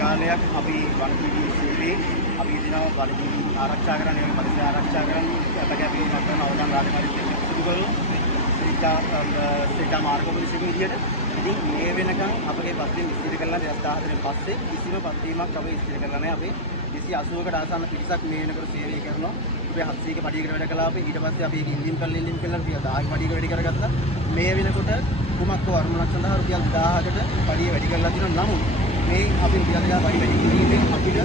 කාලයක් අපි වනජීවී සේවයේ අපි දිනව වනජීවී ආරක්ෂා කරන්න ඒ පරිසර ආරක්ෂා කරන්න අපගේ අපි කරන අවදාන රාජකාරී සිදු කරනවා සිතා මාර්ග පොලිසිය විදියට ඉතින් මේ වෙනකන් අපගේ පස්සේ ඉස්තිර කරලා 2014 පස්සේ කිසිම පත්වීමක් අපි ඉස්තිර කරලා නැහැ අපි 280කට ආසන්න පිරිසක් මේ වෙනකොට සේවය කරනවා රුපියල් 700ක පඩියකට වැඩ කළා අපි ඊට පස්සේ අපි ඒක ඉල්ලීම් කරලා රුපියල් 1000ක පඩියකට වැඩි කරගත්තා මේ වෙනකොට කුමක්ක වර්මණක් සඳහා රුපියල් 1000කට පඩිය වැඩි කරලා තියෙනවා නමුත් මේ අපි රුපියල් 1000 පඩිය වැඩි කිරීමෙන් අපිට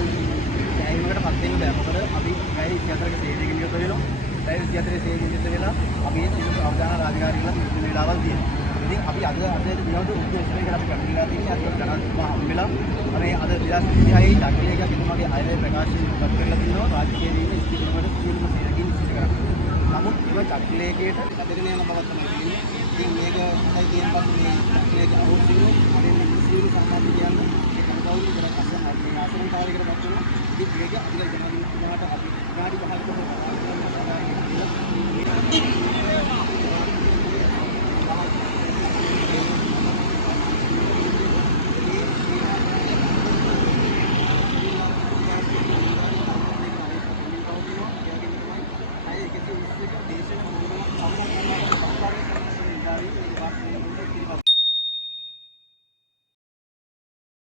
සෑහීමකට පත් වෙන්න බෑ මොකද අපි පැය 24ක සේවයකින් නිරත වෙනවා පැය 24 සේවයකින් නිරත වෙලා අපි මේ සියලු අවධාන රාජකාරීලා පිළිතුරු වේලාවල් තියෙනවා ඉතින් අපි අද දිනවල උද්දේශයෙන් අපි කටයුතු තියෙන්නේ අද ජනාධිපතිතුමා හම්බෙලා අපි අද 2026 චක්‍රලේඛ එතුමාගේ අයවැය ප්‍රකාශනය පත් කරලා තියෙනවා රාජ්‍ය සේවයේ ඉස්තිරවල සියලුම සේවකින් ඉස්තිර කරනවා. නමුත් මේ චක්‍රලේඛයට අදගෙන යන බවක් තමයි තියෙන්නේ. ඉතින් මේක හොඳයි කියන පස්සේ මේ චක්‍රලේඛ අවශ්‍යෝ අපි මේ සියලු සම්බන්ධ කියන්නේ ඒ කවුරුද කරන්නේ අසරණ කාර්යයකට පත් වෙනවා. ඉතින් මේක අධිකරණ ජනාධිපතිතුමාට අපි විනාඩි 5කට